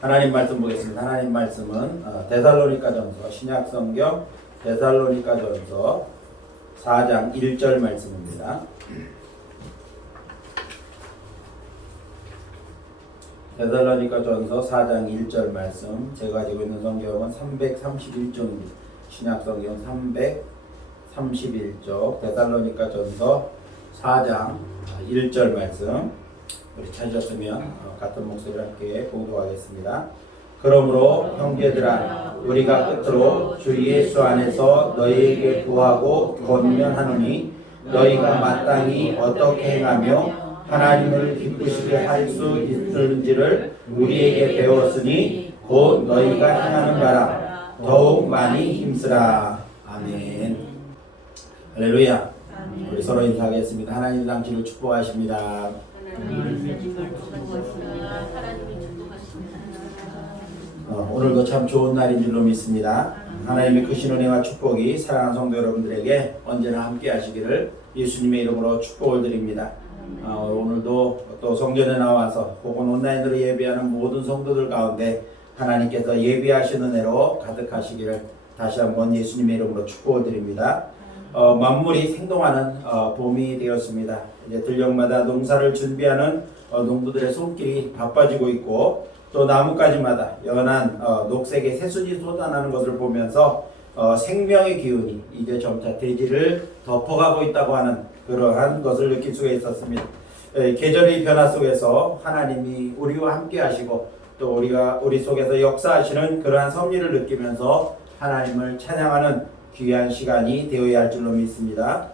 하나님 말씀 보겠습니다. 하나님 말씀은 데살로니가전서 신약성경 데살로니가전서 4장 1절 말씀입니다. 데살로니가전서 4장 1절 말씀, 제가 가지고 있는 성경은 331쪽입니다. 신약성경 331쪽 데살로니가전서 4장 1절 말씀, 우리 찾으셨으면 같은 목소리로 함께 봉독하겠습니다. 그러므로 형제들아, 우리가 끝으로 주 예수 안에서 너희에게 구하고 권면하노니, 너희가 마땅히 어떻게 행하며 하나님을 기쁘시게 할 수 있는지를 우리에게 배웠으니 곧 너희가 행하는 바라 더욱 많이 힘쓰라. 아멘. 할렐루야. 우리 서로 인사하겠습니다. 하나님 당신을 축복하십니다. 오늘도 참 좋은 날인 줄로 믿습니다. 하나님의 크신 은혜와 축복이 사랑하는 성도 여러분들에게 언제나 함께 하시기를 예수님의 이름으로 축복을 드립니다. 오늘도 또 성전에 나와서 혹은 온라인으로 예배하는 모든 성도들 가운데 하나님께서 예비하신 은혜로 가득하시기를 다시 한번 예수님의 이름으로 축복을 드립니다. 만물이 생동하는 봄이 되었습니다. 이제 들녘마다 농사를 준비하는 농부들의 손길이 바빠지고 있고, 또 나뭇가지마다 연한 녹색의 새순이 쏟아나는 것을 보면서 생명의 기운이 이제 점차 대지를 덮어가고 있다고 하는 그러한 것을 느낄 수가 있었습니다. 계절의 변화 속에서 하나님이 우리와 함께 하시고, 또 우리 속에서 역사하시는 그러한 섭리를 느끼면서 하나님을 찬양하는 귀한 시간이 되어야 할 줄로 믿습니다.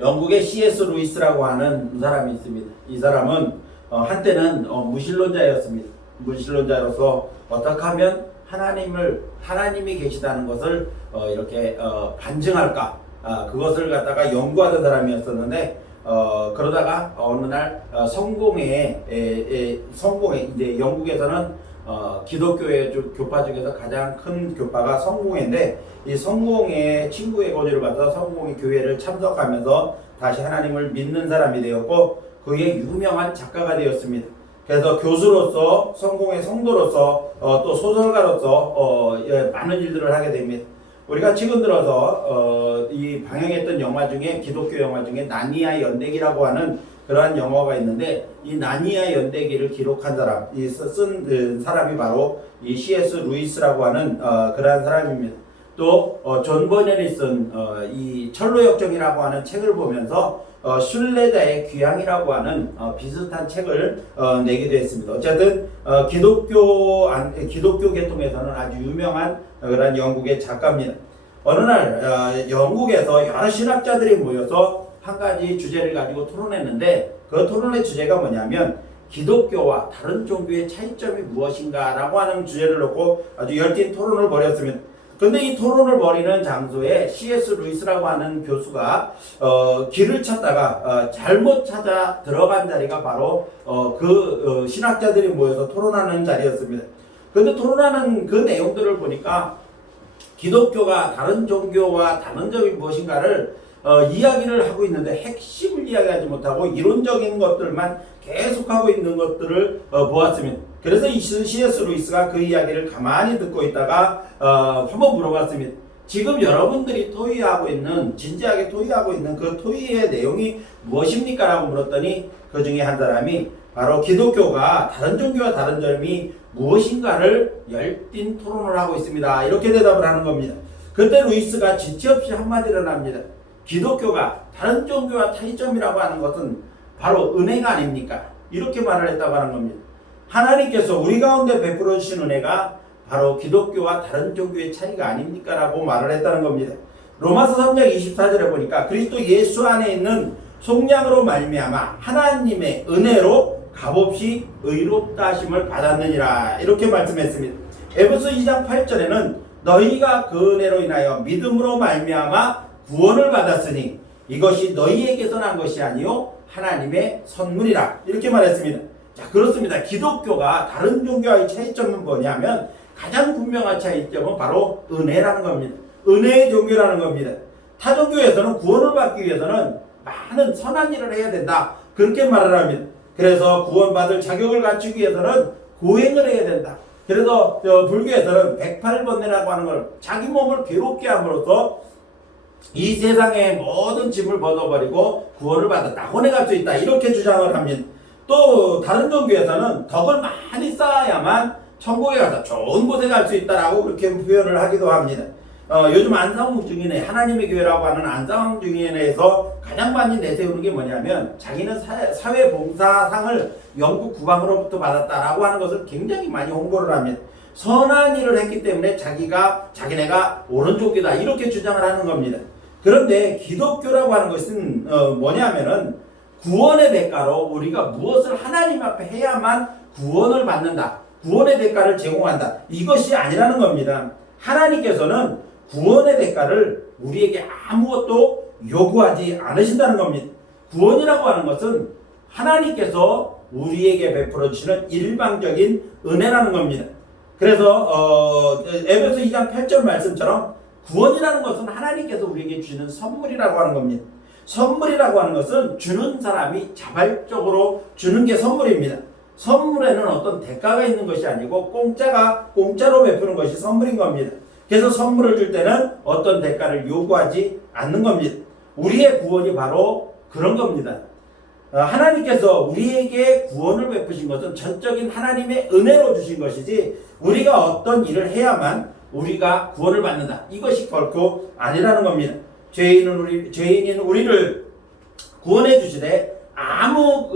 영국의 C.S. 루이스라고 하는 사람이 있습니다. 이 사람은 한때는 무신론자였습니다. 무신론자로서 어떻게 하면 하나님이 계시다는 것을 이렇게 반증할까, 그것을 갖다가 연구하던 사람이었었는데, 그러다가 어느 날 성공회 이제 영국에서는 기독교의 교파 중에서 가장 큰 교파가 성공회인데, 이 성공회 친구의 권유를 받아서 성공회 교회를 참석하면서 다시 하나님을 믿는 사람이 되었고, 그의 유명한 작가가 되었습니다. 그래서 교수로서, 성공회 성도로서, 또 소설가로서 많은 일들을 하게 됩니다. 우리가 최근 들어서 이 방영했던 영화 중에, 기독교 영화 중에 나니아 연대기라고 하는 그러한 영화가 있는데, 이 나니아 연대기를 기록한 사람, 쓴 사람이 바로 이 C.S. 루이스라고 하는 그러한 사람입니다. 또 존 버년이 쓴 이 철로역정이라고 하는 책을 보면서 순례자의 귀향이라고 하는 비슷한 책을 내기도 했습니다. 어쨌든 기독교 계통에서는 아주 유명한 그런 영국의 작가입니다. 어느 날 영국에서 여러 신학자들이 모여서 한 가지 주제를 가지고 토론했는데, 그 토론의 주제가 뭐냐면 기독교와 다른 종교의 차이점이 무엇인가 라고 하는 주제를 놓고 아주 열띤 토론을 벌였습니다. 근데 이 토론을 벌이는 장소에 C.S. 루이스라고 하는 교수가 길을 찾다가 잘못 찾아 들어간 자리가 바로 신학자들이 모여서 토론하는 자리였습니다. 근데 토론하는 그 내용들을 보니까 기독교가 다른 종교와 다른 점이 무엇인가를 이야기를 하고 있는데, 핵심을 이야기하지 못하고 이론적인 것들만 계속하고 있는 것들을 보았습니다. 그래서 이 C.S. 루이스가 그 이야기를 가만히 듣고 있다가 한번 물어봤습니다. 지금 여러분들이 진지하게 토의하고 있는 그 토의의 내용이 무엇입니까? 라고 물었더니, 그 중에 한 사람이 바로 기독교가 다른 종교와 다른 점이 무엇인가를 열띤 토론을 하고 있습니다. 이렇게 대답을 하는 겁니다. 그때 루이스가 지체 없이 한마디를 합니다. 기독교가 다른 종교와 차이점이라고 하는 것은 바로 은혜가 아닙니까? 이렇게 말을 했다고 하는 겁니다. 하나님께서 우리 가운데 베풀어 주신 은혜가 바로 기독교와 다른 종교의 차이가 아닙니까? 라고 말을 했다는 겁니다. 로마서 3장 24절에 보니까 그리스도 예수 안에 있는 속량으로 말미암아 하나님의 은혜로 값없이 의롭다 하심을 받았느니라, 이렇게 말씀했습니다. 에베소 2장 8절에는 너희가 그 은혜로 인하여 믿음으로 말미암아 구원을 받았으니 이것이 너희에게서 난 것이 아니요 하나님의 선물이라, 이렇게 말했습니다. 자, 그렇습니다. 기독교가 다른 종교와의 차이점은 뭐냐면, 가장 분명한 차이점은 바로 은혜라는 겁니다. 은혜의 종교라는 겁니다. 타 종교에서는 구원을 받기 위해서는 많은 선한 일을 해야 된다, 그렇게 말을 합니다. 그래서 구원받을 자격을 갖추기 위해서는 고행을 해야 된다. 그래서 불교에서는 108번뇌라고 하는 걸 자기 몸을 괴롭게 함으로써 이 세상의 모든 짐을 벗어버리고 구원을 받았다. 혼에 갈 수 있다. 이렇게 주장을 합니다. 또 다른 종교에서는 덕을 많이 쌓아야만 천국에 가서 좋은 곳에 갈 수 있다라고 그렇게 표현을 하기도 합니다. 요즘 안상홍 증인회, 하나님의 교회라고 하는 안상홍 증인회에서 가장 많이 내세우는 게 뭐냐면 자기는 사회봉사상을 영국 국왕으로부터 받았다라고 하는 것을 굉장히 많이 홍보를 합니다. 선한 일을 했기 때문에 자기네가 옳은 종교다 이렇게 주장을 하는 겁니다. 그런데 기독교라고 하는 것은 뭐냐면은 구원의 대가로 우리가 무엇을 하나님 앞에 해야만 구원을 받는다. 구원의 대가를 제공한다. 이것이 아니라는 겁니다. 하나님께서는 구원의 대가를 우리에게 아무것도 요구하지 않으신다는 겁니다. 구원이라고 하는 것은 하나님께서 우리에게 베풀어 주시는 일방적인 은혜라는 겁니다. 그래서 에베소 2장 8절 말씀처럼 구원이라는 것은 하나님께서 우리에게 주시는 선물이라고 하는 겁니다. 선물이라고 하는 것은 주는 사람이 자발적으로 주는 게 선물입니다. 선물에는 어떤 대가가 있는 것이 아니고 공짜로 베푸는 것이 선물인 겁니다. 그래서 선물을 줄 때는 어떤 대가를 요구하지 않는 겁니다. 우리의 구원이 바로 그런 겁니다. 하나님께서 우리에게 구원을 베푸신 것은 전적인 하나님의 은혜로 주신 것이지 우리가 어떤 일을 해야만 우리가 구원을 받는다. 이것이 결코 아니라는 겁니다. 죄인인 우리를 구원해 주시되 아무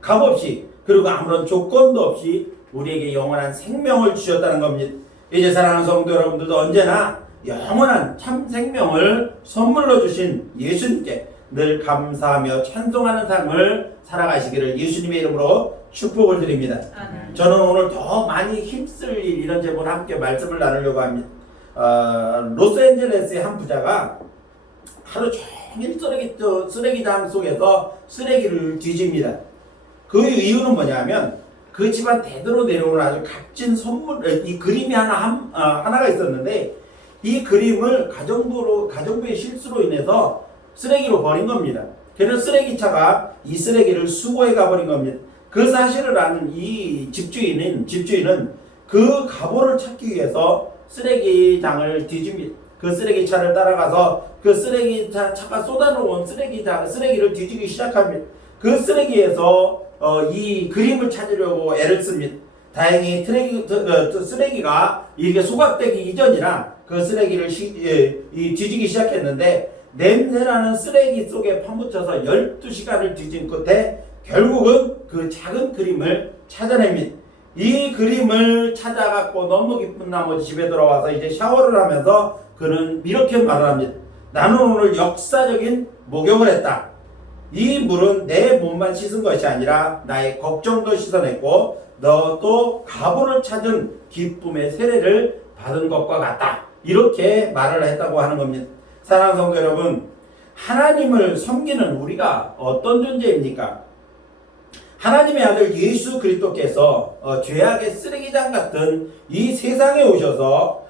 값 없이 그리고 아무런 조건도 없이 우리에게 영원한 생명을 주셨다는 겁니다. 이제 사랑하는 성도 여러분들도 언제나 영원한 참 생명을 선물로 주신 예수님께 늘 감사하며 찬송하는 삶을 살아가시기를 예수님의 이름으로 축복을 드립니다. 저는 오늘 더 많이 힘쓸 일 이런 제목으로 함께 말씀을 나누려고 합니다. 로스앤젤레스의 한 부자가 하루 종일 쓰레기장 속에서 쓰레기를 뒤집니다. 그 이유는 뭐냐면 그 집안 대대로 내려오는 아주 값진 선물, 이 그림이 하나가 있었는데 이 그림을 가정부의 실수로 인해서 쓰레기로 버린 겁니다. 그래서 쓰레기차가 이 쓰레기를 수거해 가버린 겁니다. 그 사실을 아는 이 집주인은 그 갑오를 찾기 위해서 쓰레기장을 뒤집니다. 그 쓰레기차를 따라가서 그 쓰레기차가 쏟아놓은 쓰레기를 뒤지기 시작합니다. 그 쓰레기에서 이 그림을 찾으려고 애를 씁니다. 다행히 쓰레기가 이게 소각되기 이전이라 그 쓰레기를 뒤지기 시작했는데 냄새나는 쓰레기 속에 파묻혀서 12시간을 뒤진 끝에 결국은 그 작은 그림을 찾아냅니다. 이 그림을 찾아갖고 너무 기쁜 나머지 집에 들어와서 이제 샤워를 하면서 그는 이렇게 말을 합니다. 나는 오늘 역사적인 목욕을 했다. 이 물은 내 몸만 씻은 것이 아니라 나의 걱정도 씻어냈고 너도 가보를 찾은 기쁨의 세례를 받은 것과 같다. 이렇게 말을 했다고 하는 겁니다. 사랑하는 성도 여러분, 하나님을 섬기는 우리가 어떤 존재입니까? 하나님의 아들 예수 그리스도께서 죄악의 쓰레기장 같은 이 세상에 오셔서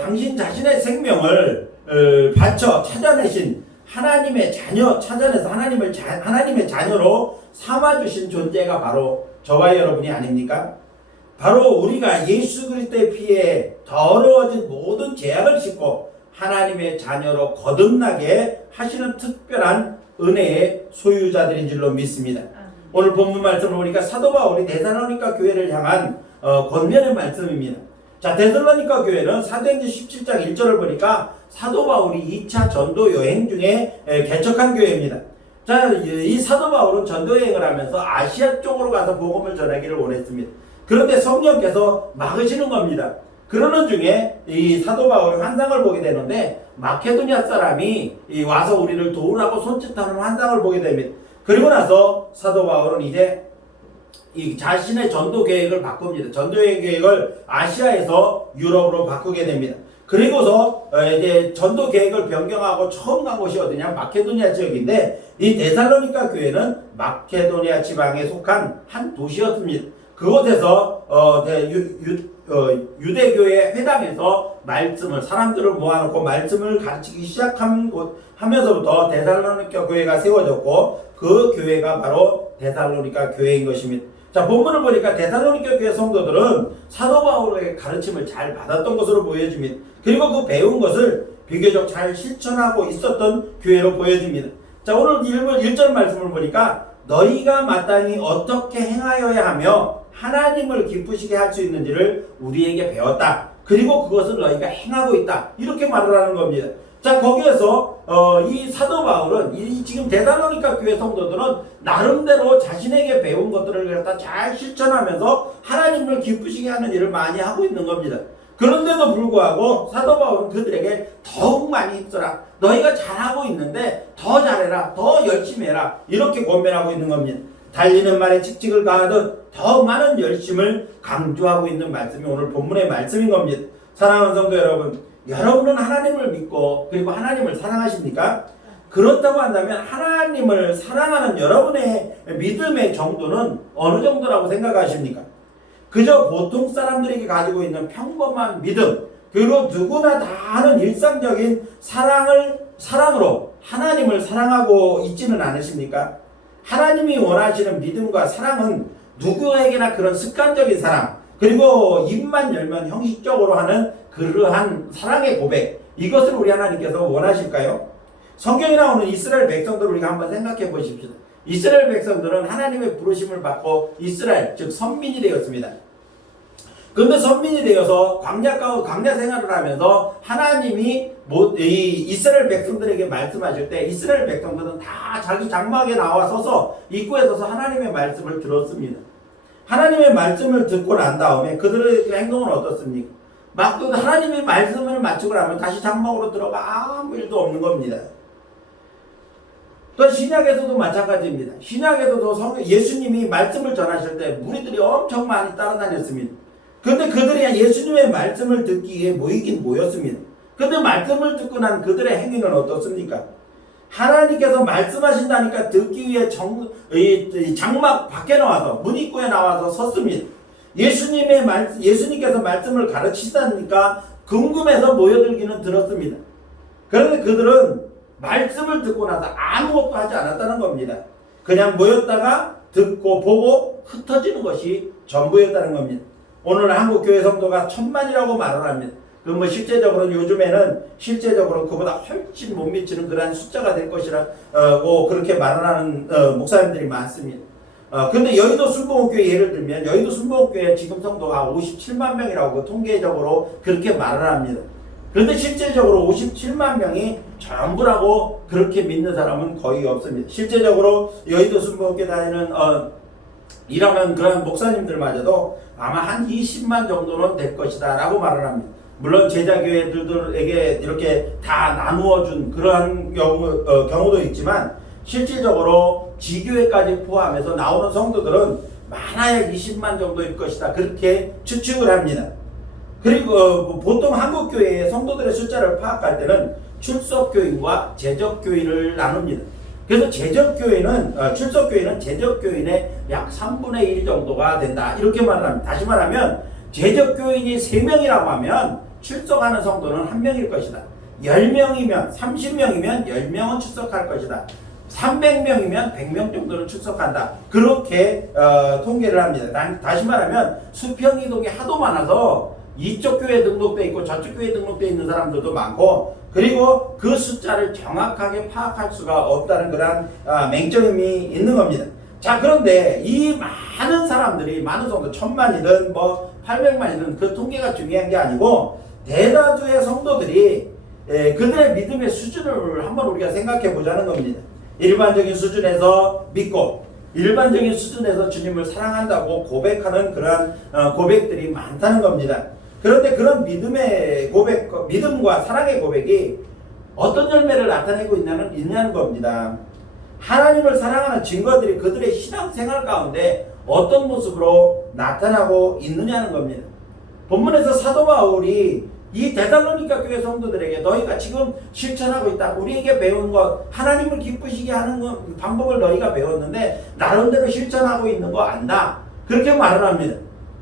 당신 자신의 생명을 바쳐 찾아내신 하나님의 자녀 찾아내서 하나님의 자녀로 삼아주신 존재가 바로 저와 여러분이 아닙니까? 바로 우리가 예수 그리스도의 피에 더러워진 모든 죄악을 씻고 하나님의 자녀로 거듭나게 하시는 특별한 은혜의 소유자들인 줄로 믿습니다. 오늘 본문 말씀을 보니까 사도 바울이 데살로니가 교회를 향한 권면의 말씀입니다. 자, 데살로니가 교회는 사도행전 17장 1절을 보니까 사도 바울이 2차 전도 여행 중에 개척한 교회입니다. 자, 이 사도 바울은 전도 여행을 하면서 아시아 쪽으로 가서 복음을 전하기를 원했습니다. 그런데 성령께서 막으시는 겁니다. 그러는 중에 이 사도 바울이 환상을 보게 되는데 마케도니아 사람이 와서 우리를 도우라고 손짓하는 환상을 보게 됩니다. 그리고 나서 사도 바울은 이제 이 자신의 전도 계획을 바꿉니다. 전도 계획을 아시아에서 유럽으로 바꾸게 됩니다. 그리고서 이제 전도 계획을 변경하고 처음 간 곳이 어디냐? 마케도니아 지역인데 이 데살로니가 교회는 마케도니아 지방에 속한 한 도시였습니다. 그곳에서 유대교회 회당에서 사람들을 모아놓고 말씀을 가르치기 시작한 하면서부터 데살로니가 교회가 세워졌고 그 교회가 바로 데살로니가 교회인 것입니다. 자, 본문을 보니까 데살로니가 교회 성도들은 사도 바울의 가르침을 잘 받았던 것으로 보여집니다. 그리고 그 배운 것을 비교적 잘 실천하고 있었던 교회로 보여집니다. 자, 오늘 1절 말씀을 보니까 너희가 마땅히 어떻게 행하여야 하며 하나님을 기쁘시게 할 수 있는지를 우리에게 배웠다. 그리고 그것을 너희가 행하고 있다. 이렇게 말을 하는 겁니다. 자, 거기에서 이 사도 바울은 지금 데살로니가 교회 성도들은 나름대로 자신에게 배운 것들을 갖다 잘 실천하면서 하나님을 기쁘시게 하는 일을 많이 하고 있는 겁니다. 그런데도 불구하고 사도 바울은 그들에게 더욱 많이 힘써라. 너희가 잘하고 있는데 더 잘해라. 더 열심히 해라. 이렇게 권면하고 있는 겁니다. 달리는 말에 칙칙을 가하듯 더 많은 열심을 강조하고 있는 말씀이 오늘 본문의 말씀인 겁니다. 사랑하는 성도 여러분, 여러분은 하나님을 믿고 그리고 하나님을 사랑하십니까? 그렇다고 한다면 하나님을 사랑하는 여러분의 믿음의 정도는 어느 정도라고 생각하십니까? 그저 보통 사람들에게 가지고 있는 평범한 믿음, 그리고 누구나 다 하는 일상적인 사랑으로 하나님을 사랑하고 있지는 않으십니까? 하나님이 원하시는 믿음과 사랑은 누구에게나 그런 습관적인 사랑, 그리고 입만 열면 형식적으로 하는 그러한 사랑의 고백, 이것을 우리 하나님께서 원하실까요? 성경에 나오는 이스라엘 백성들을 우리가 한번 생각해 보십시오. 이스라엘 백성들은 하나님의 부르심을 받고 이스라엘, 즉 선민이 되었습니다. 그런데 선민이 되어서 광야 생활을 하면서 하나님이 이 이스라엘 백성들에게 말씀하실 때 이스라엘 백성들은 다 자기 장막에 나와 서서 입구에 서서 하나님의 말씀을 들었습니다. 하나님의 말씀을 듣고 난 다음에 그들의 행동은 어떻습니까? 막 하나님의 말씀을 마치고 나면 다시 장막으로 들어가 아무 일도 없는 겁니다. 또 신약에서도 마찬가지입니다. 신약에서도 예수님이 말씀을 전하실 때 무리들이 엄청 많이 따라다녔습니다. 그런데 그들이 예수님의 말씀을 듣기에 모이긴 모였습니다. 그런데 말씀을 듣고 난 그들의 행위는 어떻습니까? 하나님께서 말씀하신다니까 듣기 위해 장막 밖에 나와서 문 입구에 나와서 섰습니다. 예수님께서 말씀을 가르치시다니까 궁금해서 모여들기는 들었습니다. 그런데 그들은 말씀을 듣고 나서 아무것도 하지 않았다는 겁니다. 그냥 모였다가 듣고 보고 흩어지는 것이 전부였다는 겁니다. 오늘 한국 교회 성도가 1000만이라고 말을 합니다. 그 실제적으로는 요즘에는 실제적으로 그보다 훨씬 못 미치는 그러한 숫자가 될 것이라고 그렇게 말을 하는 목사님들이 많습니다. 근데 여의도 순복음교회 예를 들면 여의도 순복음교회 지금 성도가 57만 명이라고 통계적으로 그렇게 말을 합니다. 그런데 실제적으로 57만 명이 전부라고 그렇게 믿는 사람은 거의 없습니다. 실제적으로 여의도 순복음교회 다니는 일하는 그런 목사님들마저도 아마 한 20만 정도는 될 것이다 라고 말을 합니다. 물론 제자교회들에게 이렇게 다 나누어준 그러한 경우도 있지만 실질적으로 지교회까지 포함해서 나오는 성도들은 많아야 20만 정도일 것이다 그렇게 추측을 합니다. 그리고 보통 한국교회의 성도들의 숫자를 파악할 때는 출석교인과 재적교인을 나눕니다. 그래서 출석교인은 재적교인의 약 3분의 1 정도가 된다 이렇게 말을 합니다. 다시 말하면 재적교인이 3명이라고 하면 출석하는 성도는 1명일 것이다. 10명이면 30명이면 10명은 출석할 것이다. 300명이면 100명 정도는 출석한다. 그렇게 통계를 합니다. 다시 말하면 수평이동이 하도 많아서 이쪽 교회에 등록돼 있고 저쪽 교회에 등록돼 있는 사람들도 많고 그리고 그 숫자를 정확하게 파악할 수가 없다는 그런 맹점이 있는 겁니다. 자, 그런데 이 많은 사람들이 많은 성도 1000만이든 800만이든 그 통계가 중요한 게 아니고 대다수의 성도들이 그들의 믿음의 수준을 한번 우리가 생각해 보자는 겁니다. 일반적인 수준에서 믿고 일반적인 수준에서 주님을 사랑한다고 고백하는 그러한 고백들이 많다는 겁니다. 그런데 그런 믿음과 사랑의 고백이 어떤 열매를 나타내고 있냐는 겁니다. 하나님을 사랑하는 증거들이 그들의 신앙생활 가운데 어떤 모습으로 나타나고 있느냐는 겁니다. 본문에서 사도 바울이 이 데살로니가 교회 성도들에게 너희가 지금 실천하고 있다. 우리에게 배운 것, 하나님을 기쁘시게 하는 방법을 너희가 배웠는데 나름대로 실천하고 있는 거 안다. 그렇게 말을 합니다.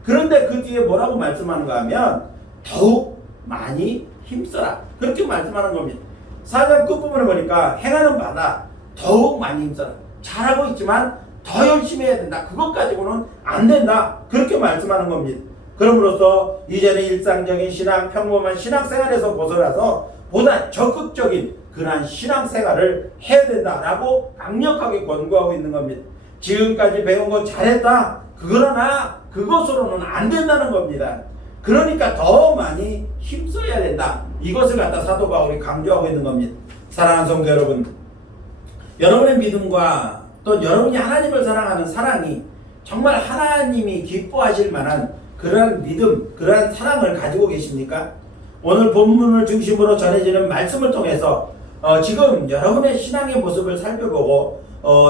그런데 그 뒤에 뭐라고 말씀하는가 하면 더욱 많이 힘써라. 그렇게 말씀하는 겁니다. 4장 끝부분을 보니까 행하는 바다 더욱 많이 힘써라. 잘하고 있지만 더 열심히 해야 된다. 그것 가지고는 안 된다. 그렇게 말씀하는 겁니다. 그럼으로써 이제는 일상적인 신앙, 평범한 신앙생활에서 벗어나서 보다 적극적인 그러한 신앙생활을 해야 된다라고 강력하게 권고하고 있는 겁니다. 지금까지 배운 거 잘했다. 그러나 그것으로는 안 된다는 겁니다. 그러니까 더 많이 힘써야 된다. 이것을 갖다 사도 바울이 강조하고 있는 겁니다. 사랑하는 성도 여러분, 여러분의 믿음과 또 여러분이 하나님을 사랑하는 사랑이 정말 하나님이 기뻐하실 만한 그러한 믿음, 그러한 사랑을 가지고 계십니까? 오늘 본문을 중심으로 전해지는 말씀을 통해서 지금 여러분의 신앙의 모습을 살펴보고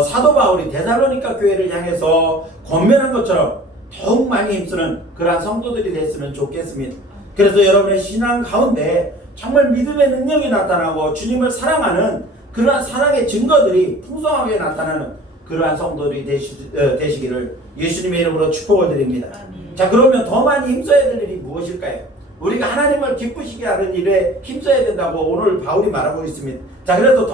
사도 바울이 데살로니가 교회를 향해서 권면한 것처럼 더욱 많이 힘쓰는 그러한 성도들이 됐으면 좋겠습니다. 그래서 여러분의 신앙 가운데 정말 믿음의 능력이 나타나고 주님을 사랑하는 그러한 사랑의 증거들이 풍성하게 나타나는 그러한 성도들이 되시기를 예수님의 이름으로 축복을 드립니다. 자, 그러면 더 많이 힘써야 될 일이 무엇일까요? 우리가 하나님을 기쁘시게 하는 일에 힘써야 된다고 오늘 바울이 말하고 있습니다. 자, 그래서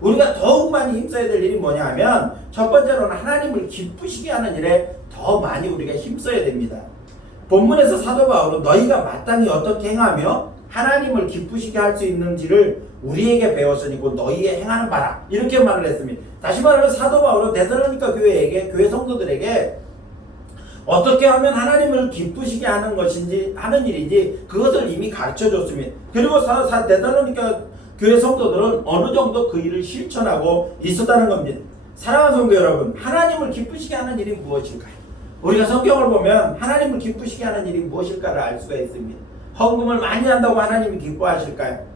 우리가 더욱 많이 힘써야 될 일이 뭐냐 하면 첫 번째로는 하나님을 기쁘시게 하는 일에 더 많이 우리가 힘써야 됩니다. 본문에서 사도 바울은 너희가 마땅히 어떻게 행하며 하나님을 기쁘시게 할 수 있는지를 우리에게 배웠으니 곧 너희의 행하는 바라, 이렇게 말을 했습니다. 다시 말하면 사도 바울은 데살로니가 교회 성도들에게 어떻게 하면 하나님을 기쁘시게 하는 것인지 하는 일인지 그것을 이미 가르쳐 줬습니다. 그리고 데살로니가 교회 성도들은 어느 정도 그 일을 실천하고 있었다는 겁니다. 사랑하는 성도 여러분, 하나님을 기쁘시게 하는 일이 무엇일까요? 우리가 성경을 보면 하나님을 기쁘시게 하는 일이 무엇일까를 알 수가 있습니다. 헌금을 많이 한다고 하나님이 기뻐하실까요?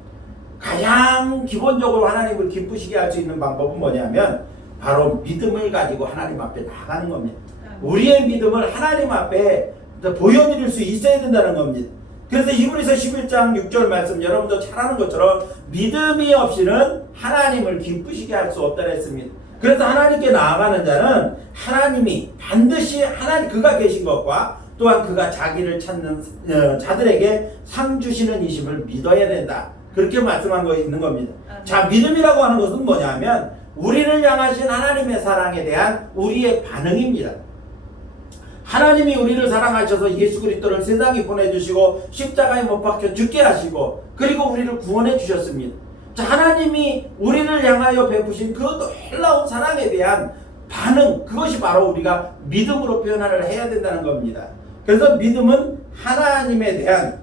가장 기본적으로 하나님을 기쁘시게 할 수 있는 방법은 뭐냐면 바로 믿음을 가지고 하나님 앞에 나가는 겁니다. 우리의 믿음을 하나님 앞에 보여드릴 수 있어야 된다는 겁니다. 그래서 히브리서 11장 6절 말씀 여러분도 잘 아는 것처럼 믿음이 없이는 하나님을 기쁘시게 할 수 없다 했습니다. 그래서 하나님께 나아가는 자는 하나님이 반드시 그가 계신 것과 또한 그가 자기를 찾는 자들에게 상 주시는 이심을 믿어야 된다. 그렇게 말씀한 거 있는 겁니다. 자, 믿음이라고 하는 것은 뭐냐면 우리를 향하신 하나님의 사랑에 대한 우리의 반응입니다. 하나님이 우리를 사랑하셔서 예수 그리스도를 세상에 보내주시고 십자가에 못 박혀 죽게 하시고 그리고 우리를 구원해 주셨습니다. 자, 하나님이 우리를 향하여 베푸신 그 놀라운 사랑에 대한 반응, 그것이 바로 우리가 믿음으로 표현을 해야 된다는 겁니다. 그래서 믿음은 하나님에 대한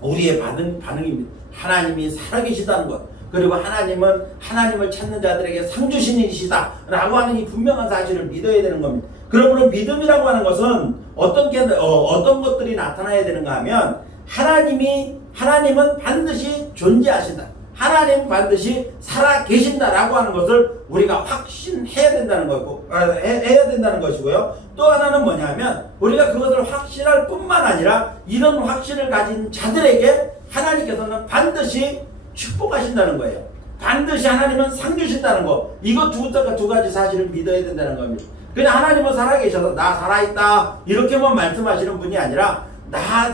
우리의 반응입니다. 하나님이 살아계시다는 것, 그리고 하나님은 하나님을 찾는 자들에게 상 주시는 이시다 라고 하는 이 분명한 사실을 믿어야 되는 겁니다. 그러므로 믿음이라고 하는 것은 어떤 것들이 나타나야 되는가 하면 하나님은 반드시 존재하신다, 하나님은 반드시 살아계신다라고 하는 것을 우리가 확신해야 된다는 거고, 해야 된다는 것이고요. 또 하나는 뭐냐면 우리가 그것을 확신할 뿐만 아니라 이런 확신을 가진 자들에게 하나님께서는 반드시 축복하신다는 거예요. 반드시 하나님은 상 주신다는 거, 이거 두 가지 사실을 믿어야 된다는 겁니다. 그냥 하나님은 살아계셔서 나 살아있다 이렇게만 말씀하시는 분이 아니라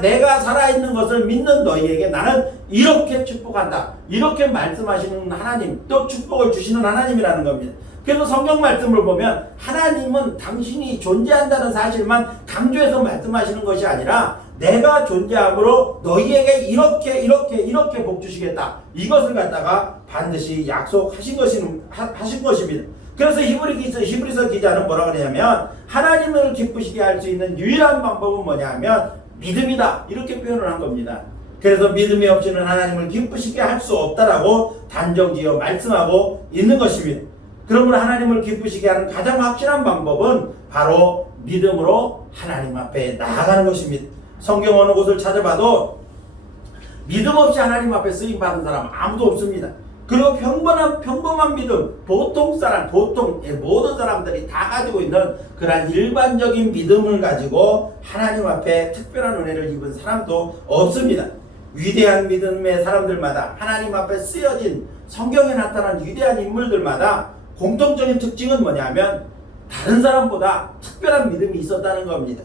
내가 살아있는 것을 믿는 너희에게 나는 이렇게 축복한다, 이렇게 말씀하시는 하나님, 또 축복을 주시는 하나님이라는 겁니다. 그래서 성경 말씀을 보면 하나님은 당신이 존재한다는 사실만 강조해서 말씀하시는 것이 아니라 내가 존재함으로 너희에게 이렇게 복 주시겠다, 이것을 갖다가 반드시 약속하신 것입니다. 그래서 히브리서 기자는 뭐라고 그러냐면 하나님을 기쁘시게 할 수 있는 유일한 방법은 뭐냐 하면 믿음이다, 이렇게 표현을 한 겁니다. 그래서 믿음이 없이는 하나님을 기쁘시게 할 수 없다라고 단정지어 말씀하고 있는 것입니다. 그러므로 하나님을 기쁘시게 하는 가장 확실한 방법은 바로 믿음으로 하나님 앞에 나아가는 것입니다. 성경 어느 곳을 찾아봐도 믿음 없이 하나님 앞에 쓰임 받은 사람 아무도 없습니다. 그리고 평범한 믿음, 모든 사람들이 다 가지고 있는 그러한 일반적인 믿음을 가지고 하나님 앞에 특별한 은혜를 입은 사람도 없습니다. 위대한 믿음의 사람들마다, 하나님 앞에 쓰여진 성경에 나타난 위대한 인물들마다 공통적인 특징은 뭐냐면 다른 사람보다 특별한 믿음이 있었다는 겁니다.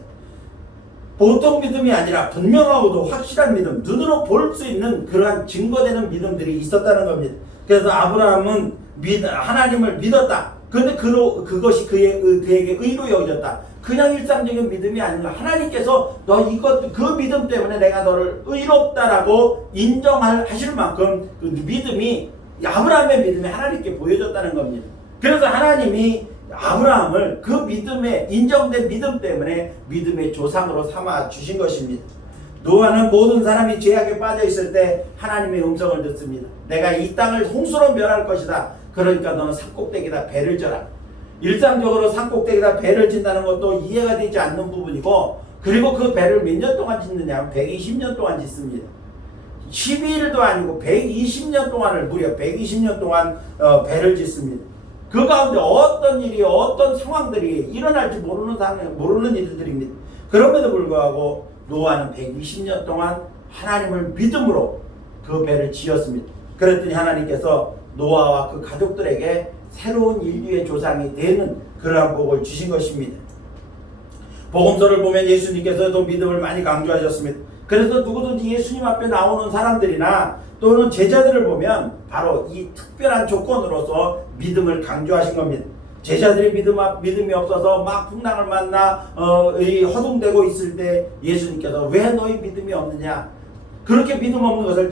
보통 믿음이 아니라 분명하고도 확실한 믿음, 눈으로 볼 수 있는 그러한 증거되는 믿음들이 있었다는 겁니다. 그래서 아브라함은 하나님을 믿었다. 그런데 그것이 그에게 의로 여겨졌다. 그냥 일상적인 믿음이 아니라 하나님께서 그 믿음 때문에 내가 너를 의롭다라고 인정하실 만큼 그 믿음이 아브라함의 믿음이 하나님께 보여졌다는 겁니다. 그래서 하나님이 아브라함을 그 믿음에 인정된 믿음 때문에 믿음의 조상으로 삼아 주신 것입니다. 노아는 모든 사람이 죄악에 빠져 있을 때 하나님의 음성을 듣습니다. 내가 이 땅을 홍수로 멸할 것이다. 그러니까 너는 산꼭대기에다 배를 져라. 일상적으로 산꼭대기에다 배를 짓는다는 것도 이해가 되지 않는 부분이고, 그리고 그 배를 몇 년 동안 짓느냐? 120년 동안 짓습니다. 12일도 아니고 120년 동안을 무려 120년 동안 배를 짓습니다. 그 가운데 어떤 일이 어떤 상황들이 일어날지 모르는 일들입니다. 그럼에도 불구하고 노아는 120년 동안 하나님을 믿음으로 그 배를 지었습니다. 그랬더니 하나님께서 노아와 그 가족들에게 새로운 인류의 조상이 되는 그러한 복을 주신 것입니다. 복음서를 보면 예수님께서도 믿음을 많이 강조하셨습니다. 그래서 누구든지 예수님 앞에 나오는 사람들이나 또는 제자들을 보면 바로 이 특별한 조건으로서 믿음을 강조하신 겁니다. 제자들이 믿음이 없어서 막 풍랑을 만나 허둥대고 있을 때 예수님께서 왜 너희 믿음이 없느냐, 그렇게 믿음 없는 것을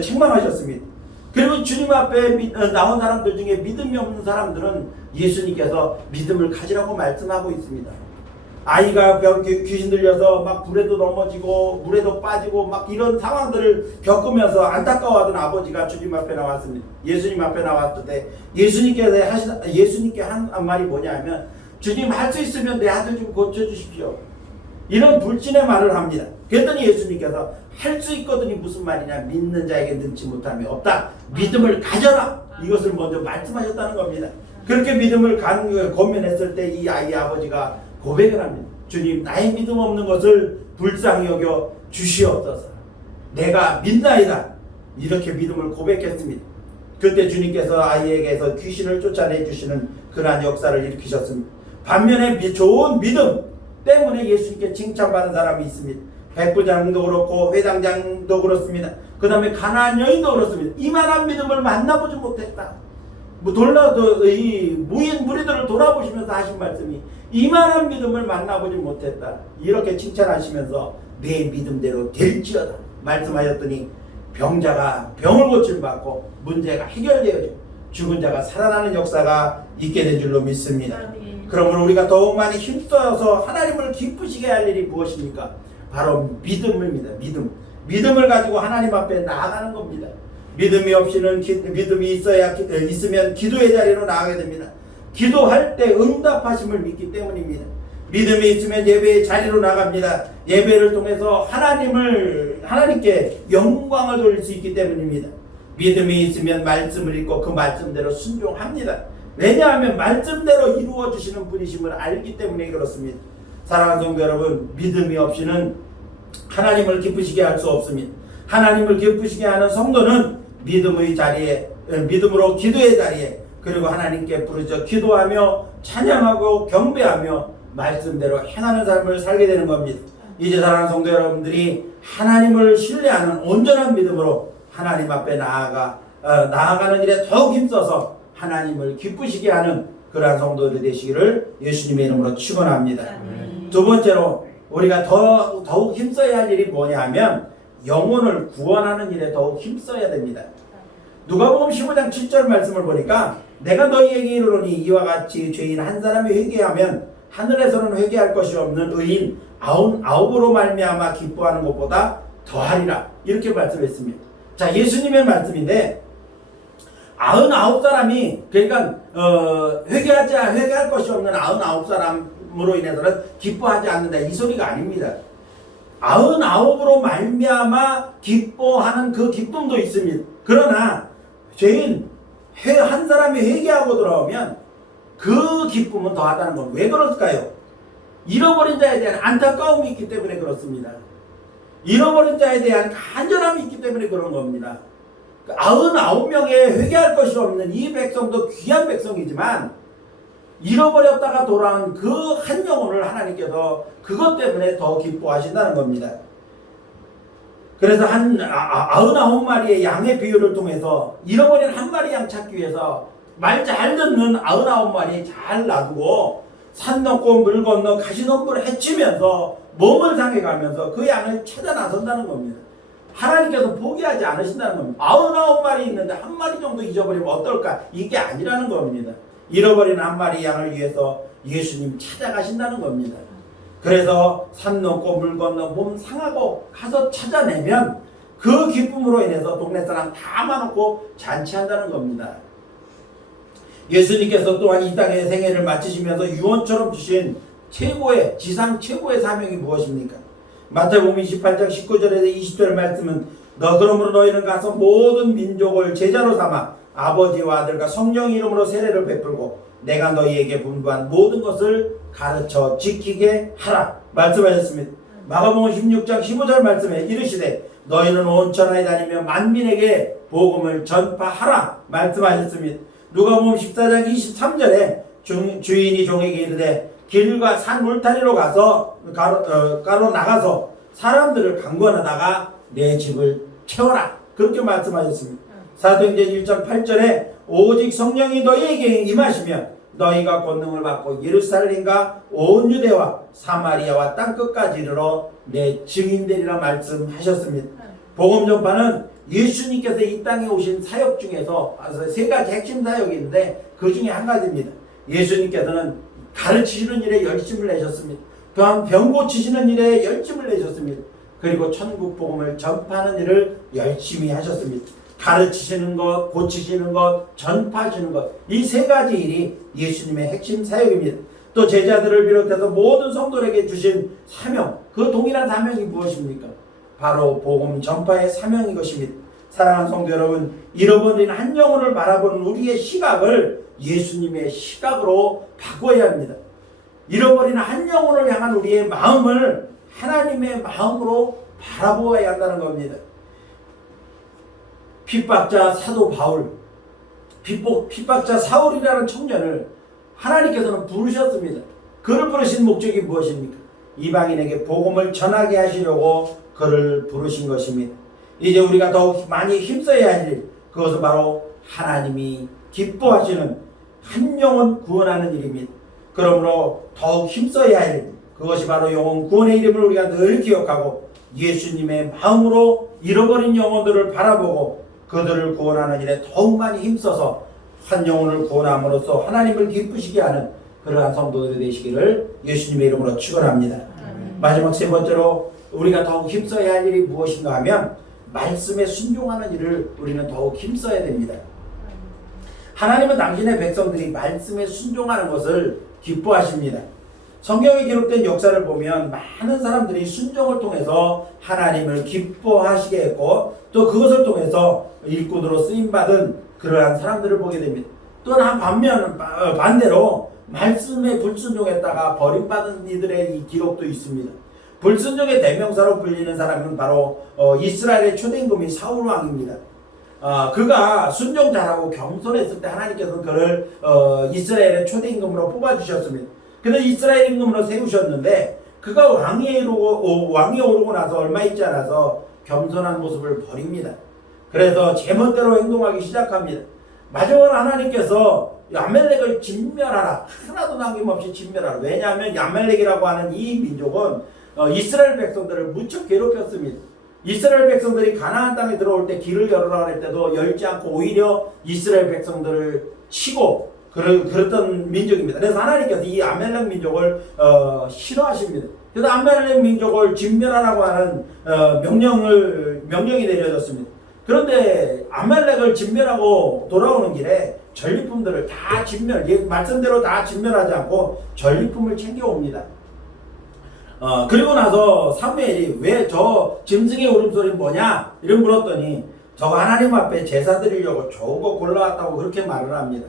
책망하셨습니다. 그리고 주님 앞에 나온 사람들 중에 믿음이 없는 사람들은 예수님께서 믿음을 가지라고 말씀하고 있습니다. 아이가 귀신 들려서 막 불에도 넘어지고 물에도 빠지고 막 이런 상황들을 겪으면서 안타까워하던 아버지가 주님 앞에 나왔습니다. 예수님 앞에 나왔을 때 예수님께 한 말이 뭐냐면, 주님 할 수 있으면 내 아들 좀 고쳐주십시오. 이런 불신의 말을 합니다. 그랬더니 예수님께서 할 수 있거든이 무슨 말이냐, 믿는 자에게 능치 못함이 없다. 믿음을 가져라. 이것을 먼저 말씀하셨다는 겁니다. 그렇게 믿음을 권면했을 때 이 아이의 아버지가 고백을 합니다. 주님, 나의 믿음 없는 것을 불쌍히 여겨 주시옵소서. 내가 믿나이다. 이렇게 믿음을 고백했습니다. 그때 주님께서 아이에게서 귀신을 쫓아내 주시는 그러한 역사를 일으키셨습니다. 반면에 좋은 믿음 때문에 예수님께 칭찬받은 사람이 있습니다. 백부장도 그렇고 회당장도 그렇습니다. 그 다음에 가나안 여인도 그렇습니다. 이만한 믿음을 만나보지 못했다. 이 무인 무리들을 돌아보시면서 하신 말씀이 이만한 믿음을 만나보지 못했다. 이렇게 칭찬하시면서 내 믿음대로 될지어다 말씀하셨더니 병자가 병을 고침을 받고 문제가 해결되어지고 죽은 자가 살아나는 역사가 있게 된 줄로 믿습니다. 그러므로 우리가 더욱 많이 힘써서 하나님을 기쁘시게 할 일이 무엇입니까? 바로 믿음입니다. 믿음을 가지고 하나님 앞에 나아가는 겁니다. 믿음이 없이는 믿음이 있으면 기도의 자리로 나가게 됩니다. 기도할 때 응답하심을 믿기 때문입니다. 믿음이 있으면 예배의 자리로 나갑니다. 예배를 통해서 하나님께 영광을 돌릴 수 있기 때문입니다. 믿음이 있으면 말씀을 읽고 그 말씀대로 순종합니다. 왜냐하면 말씀대로 이루어 주시는 분이심을 알기 때문에 그렇습니다. 사랑하는 성도 여러분, 믿음이 없이는 하나님을 기쁘시게 할 수 없습니다. 하나님을 기쁘시게 하는 성도는 믿음의 자리에, 믿음으로 기도의 자리에, 그리고 하나님께 부르짖어 기도하며 찬양하고 경배하며 말씀대로 행하는 삶을 살게 되는 겁니다. 이제 사랑하는 성도 여러분들이 하나님을 신뢰하는 온전한 믿음으로 하나님 앞에 나아가는 일에 더욱 힘써서 하나님을 기쁘시게 하는 그러한 성도들이 되시기를 예수님의 이름으로 축원합니다. 두 번째로 우리가 더욱 힘써야 할 일이 뭐냐 하면 영혼을 구원하는 일에 더욱 힘써야 됩니다. 누가복음 15장 7절 말씀을 보니까 내가 너희에게 이르노니 이와 같이 죄인 한 사람이 회개하면 하늘에서는 회개할 것이 없는 의인 99으로 말미암아 기뻐하는 것보다 더하리라. 이렇게 말씀했습니다. 자, 예수님의 말씀인데 99사람이 그러니까 회개할 것이 없는 99사람으로 인해서는 기뻐하지 않는다. 이 소리가 아닙니다. 99으로 말미암아 기뻐하는 그 기쁨도 있습니다. 그러나 죄인 한 사람이 회개하고 돌아오면 그 기쁨은 더하다는 건 왜 그럴까요? 잃어버린 자에 대한 안타까움이 있기 때문에 그렇습니다. 잃어버린 자에 대한 간절함이 있기 때문에 그런 겁니다. 99명의 회개할 것이 없는 이 백성도 귀한 백성이지만 잃어버렸다가 돌아온 그 한 영혼을 하나님께서 그것 때문에 더 기뻐하신다는 겁니다. 그래서 99마리의 양의 비유를 통해서 잃어버린 한 마리 양 찾기 위해서 말 잘 듣는 99마리 잘 놔두고 산 넘고 물 건너 가시덤불을 헤치면서 몸을 상해가면서 그 양을 찾아 나선다는 겁니다. 하나님께서 포기하지 않으신다는 겁니다. 99마리 있는데 한 마리 정도 잊어버리면 어떨까? 이게 아니라는 겁니다. 잃어버린 한 마리 양을 위해서 예수님 찾아가신다는 겁니다. 그래서 산 넘고 물 건너 몸 상하고 가서 찾아내면 그 기쁨으로 인해서 동네 사람 다 마놓고 잔치한다는 겁니다. 예수님께서 또한 이 땅의 생애를 마치시면서 유언처럼 주신 최고의 지상 최고의 사명이 무엇입니까? 마태복음 28장 19절에서 20절 말씀은 너 그러므로 너희는 가서 모든 민족을 제자로 삼아 아버지와 아들과 성령 이름으로 세례를 베풀고 내가 너희에게 분부한 모든 것을 가르쳐 지키게 하라 말씀하셨습니다. 마가복음 16장 15절 말씀에 이르시되 너희는 온 천하에 다니며 만민에게 복음을 전파하라 말씀하셨습니다. 누가복음 14장 23절에 주인이 종에게 이르되 길과 산 울타리로 가서 가로 나가서 사람들을 강권하다가 내 집을 채워라 그렇게 말씀하셨습니다. 사도행전 1장 8절에 오직 성령이 너희에게 임하시면 너희가 권능을 받고 예루살렘과 온 유대와 사마리아와 땅끝까지 이르러 내 증인되리라 말씀하셨습니다. 복음 전파는 예수님께서 이 땅에 오신 사역 중에서 세 가지 핵심 사역이 있는데 그 중에 한 가지입니다. 예수님께서는 가르치시는 일에 열심을 내셨습니다. 또한 병 고치시는 일에 열심을 내셨습니다. 그리고 천국 복음을 전파하는 일을 열심히 하셨습니다. 가르치시는 것, 고치시는 것, 전파하시는 것, 이 세 가지 일이 예수님의 핵심 사역입니다. 또 제자들을 비롯해서 모든 성도에게 주신 사명, 그 동일한 사명이 무엇입니까? 바로 복음 전파의 사명인 것입니다. 사랑하는 성도 여러분, 잃어버린 한 영혼을 바라보는 우리의 시각을 예수님의 시각으로 바꿔야 합니다. 잃어버린 한 영혼을 향한 우리의 마음을 하나님의 마음으로 바라보아야 한다는 겁니다. 핍박자 사도 바울, 핍박자 사울이라는 청년을 하나님께서는 부르셨습니다. 그를 부르신 목적이 무엇입니까? 이방인에게 복음을 전하게 하시려고 그를 부르신 것입니다. 이제 우리가 더욱 많이 힘써야 할 일, 그것은 바로 하나님이 기뻐하시는 한 영혼 구원하는 일입니다. 그러므로 더욱 힘써야 할 일, 그것이 바로 영혼 구원의 이름을 우리가 늘 기억하고 예수님의 마음으로 잃어버린 영혼들을 바라보고 그들을 구원하는 일에 더욱 많이 힘써서 한 영혼을 구원함으로써 하나님을 기쁘시게 하는 그러한 성도들이 되시기를 예수님의 이름으로 축원합니다. 마지막 세 번째로 우리가 더욱 힘써야 할 일이 무엇인가 하면 말씀에 순종하는 일을 우리는 더욱 힘써야 됩니다. 하나님은 당신의 백성들이 말씀에 순종하는 것을 기뻐하십니다. 성경에 기록된 역사를 보면 많은 사람들이 순종을 통해서 하나님을 기뻐하시게 했고 또 그것을 통해서 일꾼으로 쓰임받은 그러한 사람들을 보게 됩니다. 또한 반대로 말씀에 불순종했다가 버림받은 이들의 이 기록도 있습니다. 불순종의 대명사로 불리는 사람은 바로 이스라엘의 초대임금이 사울 왕입니다. 그가 순종 잘하고 겸손했을 때 하나님께서는 그를 이스라엘의 초대임금으로 뽑아주셨습니다. 그래서 이스라엘 임금으로 세우셨는데 그가 왕위에 오르고 나서 얼마 있지 않아서 겸손한 모습을 버립니다. 그래서 제멋대로 행동하기 시작합니다. 마지막으로 하나님께서 아멜렉을 진멸하라. 하나도 남김없이 진멸하라. 왜냐하면 아멜렉이라고 하는 이 민족은 이스라엘 백성들을 무척 괴롭혔습니다. 이스라엘 백성들이 가나안 땅에 들어올 때 길을 열어라 할 때도 열지 않고 오히려 이스라엘 백성들을 치고 그랬던 민족입니다. 그래서 하나님께서 이 아멜렉 민족을 싫어하십니다. 그래서 아멜렉 민족을 진멸하라고 하는 명령이 내려졌습니다. 그런데 아멜렉을 진멸하고 돌아오는 길에 전리품들을 다 말씀대로 다 진멸하지 않고 전리품을 챙겨옵니다. 그리고 나서 사무엘이 왜 저 짐승의 울음소리는 뭐냐? 이런 물었더니 저거 하나님 앞에 제사 드리려고 좋은 거 골라왔다고 그렇게 말을 합니다.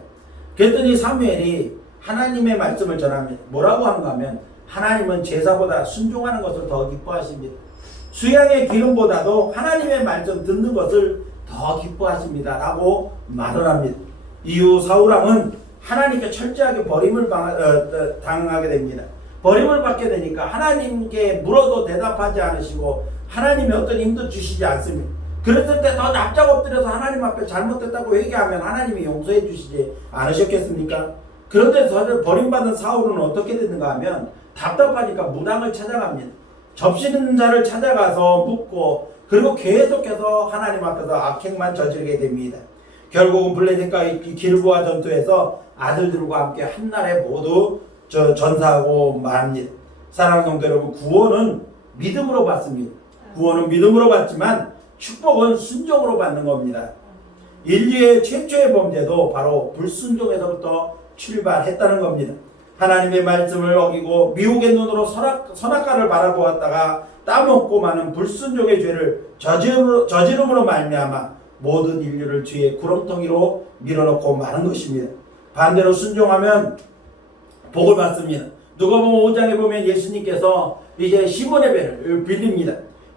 그랬더니 사무엘이 하나님의 말씀을 전합니다. 뭐라고 하는가 하면 하나님은 제사보다 순종하는 것을 더 기뻐하십니다. 수양의 기름보다도 하나님의 말씀 듣는 것을 더 기뻐하십니다. 라고 말을 합니다. 이후 사울왕은 하나님께 철저하게 버림을 당하게 됩니다. 버림을 받게 되니까 하나님께 물어도 대답하지 않으시고 하나님이 어떤 힘도 주시지 않습니다. 그랬을 때 더 납작 엎드려서 하나님 앞에 잘못됐다고 회개하면 하나님이 용서해 주시지 않으셨겠습니까? 그런데 버림받은 사울은 어떻게 됐는가 하면 답답하니까 무당을 찾아갑니다. 접시는 자를 찾아가서 묻고 그리고 계속해서 하나님 앞에서 악행만 저지르게 됩니다. 결국은 블레셋과 길보아 전투에서 아들들과 함께 한날에 모두 전사하고 말합니다. 사랑하는 성도 여러분, 구원은 믿음으로 받습니다. 구원은 믿음으로 받지만 축복은 순종으로 받는 겁니다. 인류의 최초의 범죄도 바로 불순종에서부터 출발했다는 겁니다. 하나님의 말씀을 어기고 미혹의 눈으로 선악과를 바라보았다가 따먹고 마는 불순종의 죄를 저지름으로 말미암아 모든 인류를 죄의 구렁텅이로 밀어넣고 마는 것입니다. 반대로 순종하면 복을 받습니다. 누가복음 5장에 보면 예수님께서 이제 시몬의 배를 빌립니다.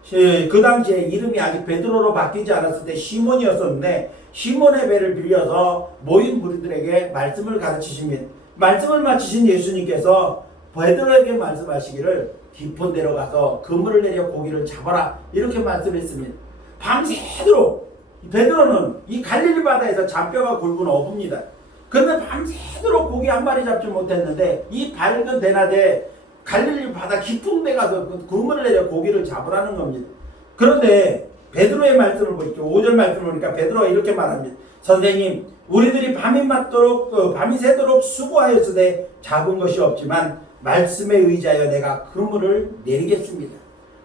그 당시에 이름이 아직 베드로로 바뀌지 않았을 때 시몬이었었는데 시몬의 배를 빌려서 모인 무리들에게 말씀을 가르치십니다. 말씀을 마치신 예수님께서 베드로에게 말씀하시기를 깊은 데로 가서 그물을 내려 고기를 잡아라 이렇게 말씀했습니다. 밤새도록 베드로는 이 갈릴리 바다에서 잔뼈가 굵은 어부입니다. 그런데 밤새도록 고기 한 마리 잡지 못했는데 이 밝은 대낮에 갈릴리 바다 깊은 데 가서 그물을 내려 고기를 잡으라는 겁니다. 그런데 베드로의 말씀을 보니까 5절 말씀을 보니까 베드로가 이렇게 말합니다. 선생님, 우리들이 밤이 새도록 수고하였으되 잡은 것이 없지만 말씀에 의지하여 내가 그물을 내리겠습니다.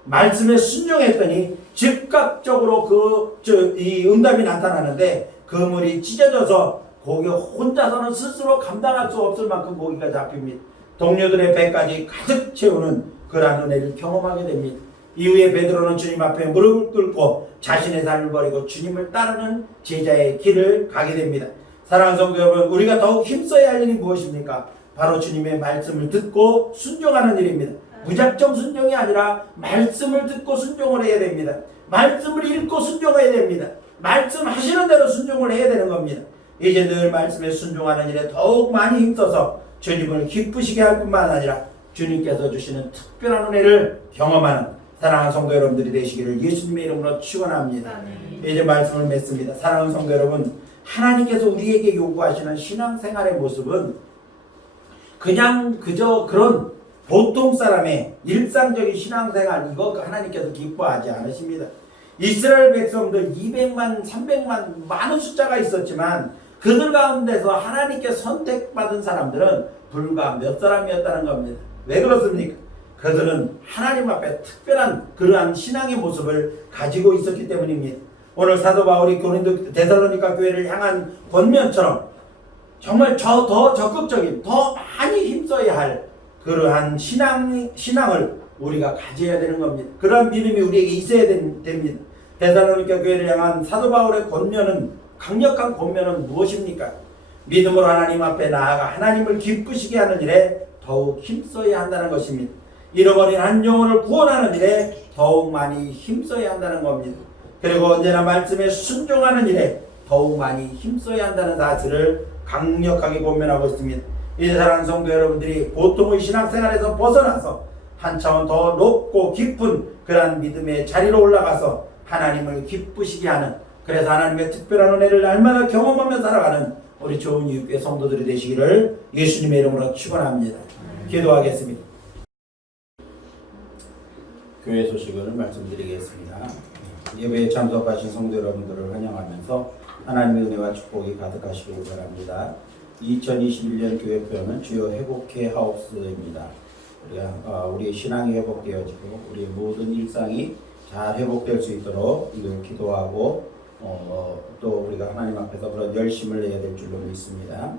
말씀에 순종했더니 즉각적으로 이 응답이 나타나는데 그물이 찢어져서 고기 혼자서는 스스로 감당할 수 없을 만큼 고기가 잡힙니다. 동료들의 배까지 가득 채우는 그러한 은혜를 경험하게 됩니다. 이후에 베드로는 주님 앞에 무릎을 꿇고 자신의 삶을 버리고 주님을 따르는 제자의 길을 가게 됩니다. 사랑하는 성도 여러분, 우리가 더욱 힘써야 할 일이 무엇입니까? 바로 주님의 말씀을 듣고 순종하는 일입니다. 무작정 순종이 아니라 말씀을 듣고 순종을 해야 됩니다. 말씀을 읽고 순종해야 됩니다. 말씀하시는 대로 순종을 해야 되는 겁니다. 이제 늘 말씀에 순종하는 일에 더욱 많이 힘써서 주님을 기쁘시게 할 뿐만 아니라 주님께서 주시는 특별한 은혜를 경험하는 사랑하는 성도 여러분들이 되시기를 예수님의 이름으로 축원합니다. 이제 말씀을 맺습니다. 사랑하는 성도 여러분, 하나님께서 우리에게 요구하시는 신앙생활의 모습은 그냥 그저 그런 보통 사람의 일상적인 신앙생활, 이거 하나님께서 기뻐하지 않으십니다. 이스라엘 백성들 200만, 300만 많은 숫자가 있었지만 그들 가운데서 하나님께 선택받은 사람들은 불과 몇 사람이었다는 겁니다. 왜 그렇습니까? 그들은 하나님 앞에 특별한 그러한 신앙의 모습을 가지고 있었기 때문입니다. 오늘 사도 바울이 고린도 데살로니가 교회를 향한 권면처럼 정말 더 적극적인, 더 많이 힘써야 할 그러한 신앙을 우리가 가져야 되는 겁니다. 그러한 믿음이 우리에게 있어야 됩니다. 데살로니가 교회를 향한 사도 바울의 강력한 권면은 무엇입니까? 믿음으로 하나님 앞에 나아가 하나님을 기쁘시게 하는 일에 더욱 힘써야 한다는 것입니다. 잃어버린 한 영혼을 구원하는 일에 더욱 많이 힘써야 한다는 겁니다. 그리고 언제나 말씀에 순종하는 일에 더욱 많이 힘써야 한다는 사실을 강력하게 권면하고 있습니다. 이제 사랑하는 성도 여러분들이 보통의 신앙생활에서 벗어나서 한 차원 더 높고 깊은 그러한 믿음의 자리로 올라가서 하나님을 기쁘시게 하는, 그래서 하나님의 특별한 은혜를 날마다 경험하며 살아가는 우리 좋은 이웃교회 성도들이 되시기를 예수님의 이름으로 축원합니다. 기도하겠습니다. 교회 소식을 말씀드리겠습니다. 예배에 참석하신 성도 여러분들을 환영하면서 하나님의 은혜와 축복이 가득하시길 바랍니다. 2021년 교회표는 주여 회복해 하옵소서입니다. 우리의 신앙이 회복되어지고 우리의 모든 일상이 잘 회복될 수 있도록 늘 기도하고 또 우리가 하나님 앞에서 그런 열심을 내야 될 줄로 믿습니다.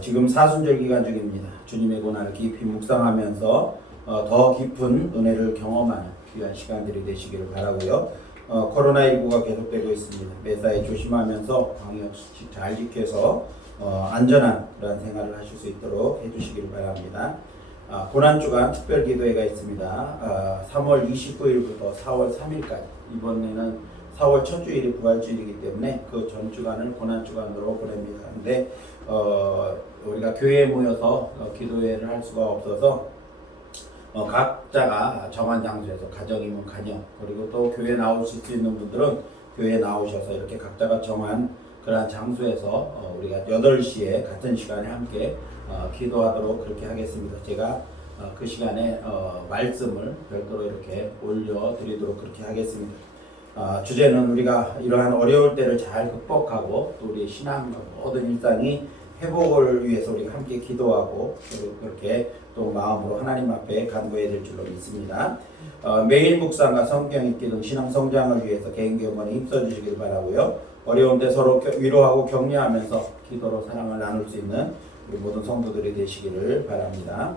지금 사순절 기간 중입니다. 주님의 고난을 깊이 묵상하면서 더 깊은 은혜를 경험하는 귀한 시간들이 되시기를 바라고요. 코로나19가 계속되고 있습니다. 매사에 조심하면서 방역수칙 잘 지켜서 안전한 그런 생활을 하실 수 있도록 해주시기를 바랍니다. 고난주간 특별기도회가 있습니다. 3월 29일부터 4월 3일까지, 이번에는 4월 첫 주일이 부활주일이기 때문에 그 전 주간을 고난주간으로 보냅니다. 근데 우리가 교회에 모여서 기도회를 할 수가 없어서 각자가 정한 장소에서, 가정이면 가정, 그리고 또 교회 나오실 수 있는 분들은 교회에 나오셔서 이렇게 각자가 정한 그러한 장소에서 우리가 8시에 같은 시간에 함께 기도하도록 그렇게 하겠습니다. 제가 그 시간에 말씀을 별도로 이렇게 올려드리도록 그렇게 하겠습니다. 주제는 우리가 이러한 어려울 때를 잘 극복하고 또 우리 신앙과 모든 일상이 회복을 위해서 우리가 함께 기도하고 그렇게 또 마음으로 하나님 앞에 간구해야 될 줄로 믿습니다. 매일 묵상과 성경 읽기 등 신앙 성장을 위해서 개인 경건에 힘써 주시길 바라고요. 어려운 때 서로 위로하고 격려하면서 기도로 사랑을 나눌 수 있는 우리 모든 성도들이 되시기를 바랍니다.